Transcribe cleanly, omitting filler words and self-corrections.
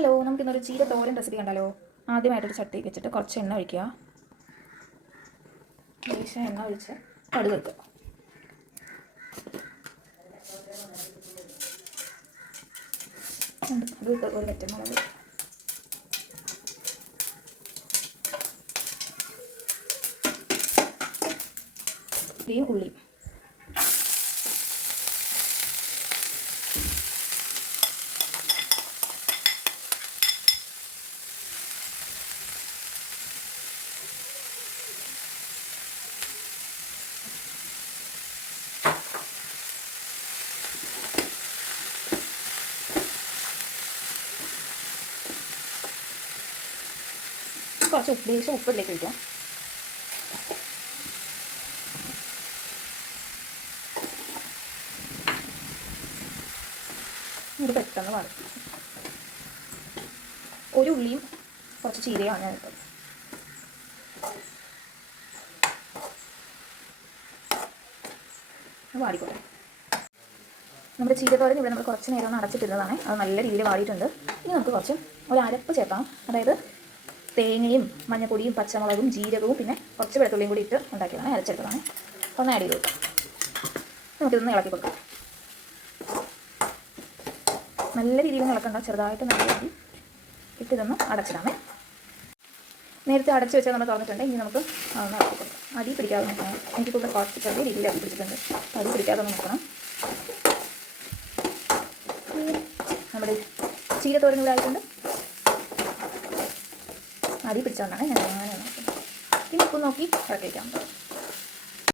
Hello, നമുക്കിന്നൊരു ചീര തോരൻ recipe കണ്ടാലോ. ആദ്യമായിട്ടൊരു ചട്ടി വെച്ചിട്ട് കുറച്ച് എണ്ണ ഒഴിക്കുക. ലേശം എണ്ണ ഒഴിച്ച് കടുക് വെക്കുക. ഒരു പച്ചമുളക്, ഉള്ളി, കുറച്ച് ലേശം ഉപ്പിലേക്ക് ഒഴിക്കാം. ഇത് പെട്ടെന്ന് വറുക്കും. ഒരു ഉള്ളിയും കുറച്ച് ചീരയാണ് ഞാൻ ഇട്ടത്. വാടിക്കോട്ടെ. നമ്മുടെ ചീരത്തോരൻ ഇവിടെ നമ്മൾ കുറച്ച് നേരം ഒന്ന് അടച്ചിട്ടിരുന്നതാണ്. അത് നല്ല രീതിയിൽ വാടിയിട്ടുണ്ട്. ഇനി നമുക്ക് കുറച്ച് ഒരു അരപ്പ് ചേർക്കാം. അതായത് തേങ്ങയും മഞ്ഞൾപ്പൊടിയും പച്ചമുളകും ജീരകവും പിന്നെ കുറച്ച് വെളുത്തുള്ളിയും കൂടി ഇട്ട് ഉണ്ടാക്കിയതാണ്, അരച്ചെടുത്തതാണ്. ഒന്ന് ആഡ് ചെയ്ത് കൊടുക്കാം. നമുക്കിതൊന്ന് ഇളക്കി കൊടുക്കാം. നല്ല രീതിയിൽ ഇളക്കണ്ട, ചെറുതായിട്ട് നല്ല രീതിയിൽ ഇട്ടിതൊന്ന് അടച്ചിടാമേ. നേരത്തെ അടച്ച് വെച്ചാൽ നമ്മൾ തുറന്നിട്ടുണ്ട്. ഇനി നമുക്ക് ഒന്ന് ഇളക്കി കൊടുക്കാം. അടി പിടിക്കാതെ നോക്കണം. എനിക്കിപ്പോൾ കുറച്ച് ചെറിയ രീതിയിൽ അടി പിടിച്ചിട്ടുണ്ട്. അടി പിടിക്കാതെ നോക്കണം. നമ്മുടെ ചീരത്തോരൻ ഇവിടെ ആയിട്ടുണ്ട്. അടി പിടിച്ചുകൊണ്ടാണ് ഞാൻ അങ്ങനെ നോക്കുന്നത്. ഇനി ഉപ്പ് നോക്കി ഇറക്കി വയ്ക്കാം.